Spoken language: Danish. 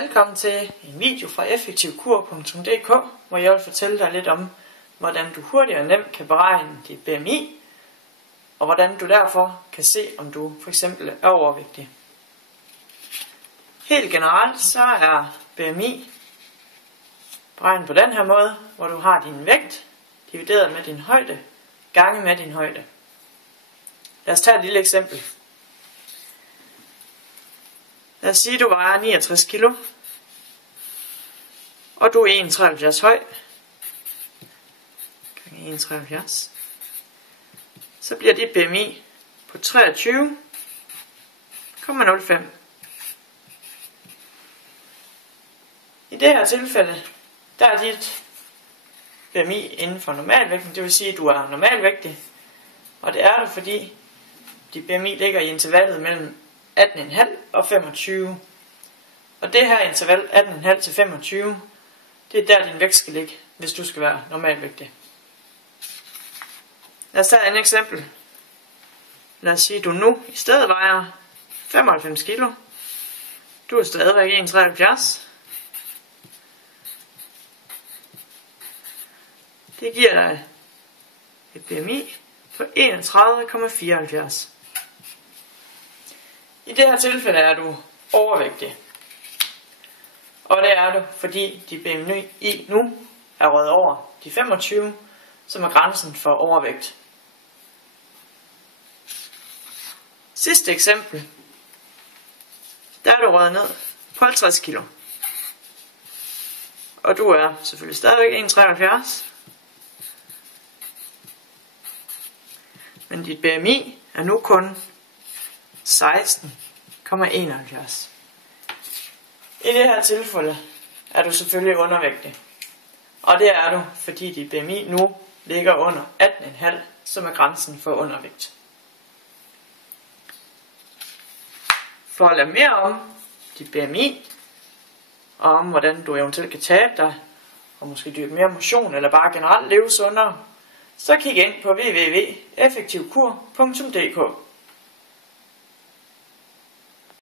Velkommen til en video fra effektivkur.dk, hvor jeg vil fortælle dig lidt om, hvordan du hurtigt og nemt kan beregne dit BMI, og hvordan du derfor kan se, om du for eksempel er overvægtig. Helt generelt så er BMI beregnet på den her måde, hvor du har din vægt divideret med din højde gange med din højde. Lad os tage et lille eksempel. Lad os sige, at du vejer 69 kilo, og du er 1,73 høj, gange 1,73, så bliver dit BMI på 23,05. I det her tilfælde, der er dit BMI inden for normalvægten, det vil sige, at du er normalvægtig, og det er du, fordi dit BMI ligger i intervallet mellem 18,5 og 25. Og det her interval 18,5 til 25, det er der din vægt skal ligge, hvis du skal være normalvægtig. Lad os tage et eksempel. Lad os sige, at du nu i stedet vejer 95 kilo. Du er stadigvæk 1,73. Det giver dig et BMI på 31,74. I det her tilfælde er du overvægtig. Og det er du, fordi dit BMI nu er røget over de 25, som er grænsen for overvægt. Sidste eksempel. Der er du røget ned på 50 kilo. Og du er selvfølgelig stadigvæk 1,73. Men dit BMI er nu kun 16,71. I det her tilfælde er du selvfølgelig undervægtig. Og det er du, fordi dit BMI nu ligger under 18,5, som er grænsen for undervægt. For at lære mere om dit BMI, og om hvordan du eventuelt kan tabe dig, og måske dyrke mere motion, eller bare generelt leve sundere, så kig ind på www.effektivkur.dk.